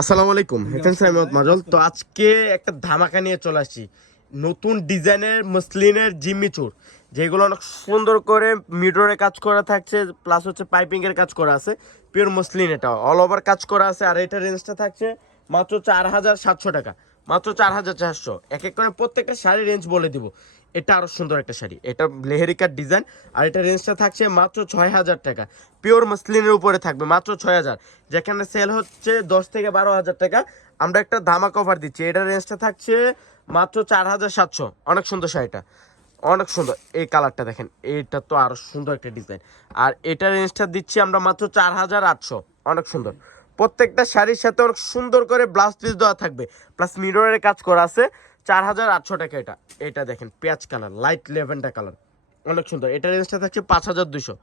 আসসালামু আলাইকুম, হেতেন সাইমত মাজল। তো আজকে একটা ধামাকা নিয়ে চলে আসছি। নতুন ডিজাইনের মসলিনের জিম্মি চুর, যেগুলো অনেক সুন্দর করে মিররে কাজ করা থাকছে, প্লাস হচ্ছে পাইপিং এর কাজ করা আছে। পিওর মসলিন, এটা অল ওভার কাজ করা আছে। আর এটা রেঞ্জটা থাকছে মাত্র 4700 টাকা, মাত্র 4400। এক এক করে প্রত্যেকটা শাড়ি রেঞ্জ বলে দিব। এটা আরো সুন্দর একটা শাড়ি, এটা লেহেরিকার ডিজাইন। আর এটা রেঞ্জটা থাকছে মাত্র 6000 টাকা। পিওর মসলিনের উপরে থাকবে মাত্র 6000। যেখানে সেল হচ্ছে 10 থেকে 12 হাজার টাকা, আমরা একটা ধামাকা অফার দিচ্ছি। এটার রেঞ্জটা থাকছে মাত্র 4700। অনেক সুন্দর শাড়িটা, অনেক সুন্দর। এই কালারটা দেখেন, এটা তো আরো সুন্দর একটা ডিজাইন। আর এটার রেঞ্জটা দিচ্ছি আমরা মাত্র 4800। অনেক সুন্দর। প্রত্যেকটা শাড়ির সাথে অনেক সুন্দর করে ব্লাউজ পিস দেওয়া থাকবে, প্লাস মিররের কাজ করা আছে। 4800 টাকা এটা। এটা দেখেন পেঁয়াজ কালার, লাইট লেভেন্ডার কালার, অনেক সুন্দর। এটার রেঞ্জটা থাকছে 5200।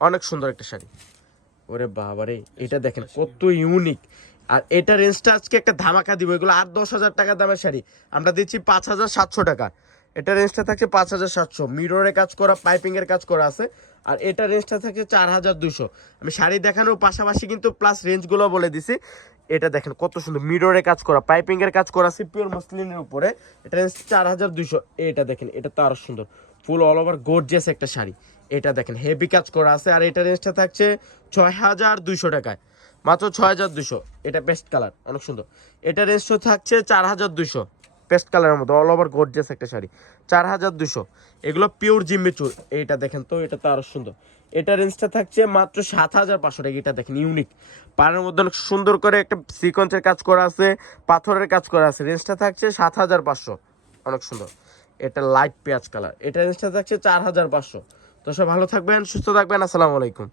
অনেক সুন্দর একটা শাড়ি। ওরে বাবারে, এটা দেখেন কত ইউনিক। আর এটা রেঞ্জটা আজকে একটা ধামাকা দিব। এগুলো 8-10 হাজার টাকা দামের শাড়ি, আমরা দিচ্ছি 5700 টাকা। এটা রেঞ্জটা থাকছে 5700, মিররে কাজ করা, পাইপিং এর কাজ করা আছে। আর এটা রেঞ্জটা থাকছে 4200। আমি শাড়ি দেখানোর পাশাপাশি কিন্তু প্লাস রেঞ্জগুলো বলে দিছি। এটা দেখেন কত সুন্দর, মিররে কাজ করা, পাইপিং এর কাজ করা আছে পিওর মসলিনের উপরে। এটা রেঞ্জ 4200। এটা দেখেন, এটা তো আরো সুন্দর, ফুল অল ওভার গর্জিয়াস একটা শাড়ি। এটা দেখেন হেভি কাজ করা আছে। আর এটা রেঞ্জটা থাকছে 6200 টাকায়, মাত্র 6200। এটা পেস্ট কালার, অনেক সুন্দর। এটা রেঞ্জটা থাকছে 4200, পেস্ট কালারের মধ্যে অল ওভার গর্জিয়াস একটা শাড়ি, 4200। এগুলো পিওর জিম্মি চুর। এইটা দেখেন তো, এটা তো আরো সুন্দর। এটা রেঞ্জটা থাকছে মাত্র 7500 টাকা। এটা দেখেন ইউনিক, পাড়ের মধ্যে অনেক সুন্দর করে একটা সিকোয়েন্সের কাজ করা আছে, পাথরের কাজ করা আছে। রেঞ্জটা থাকছে 7500, অনেক সুন্দর। এটা লাইট পেঁয়াজ কালার, এটা রেঞ্জটা থাকছে 4500। তো সব ভালো থাকবেন, সুস্থ থাকবেন। আসসালামু আলাইকুম।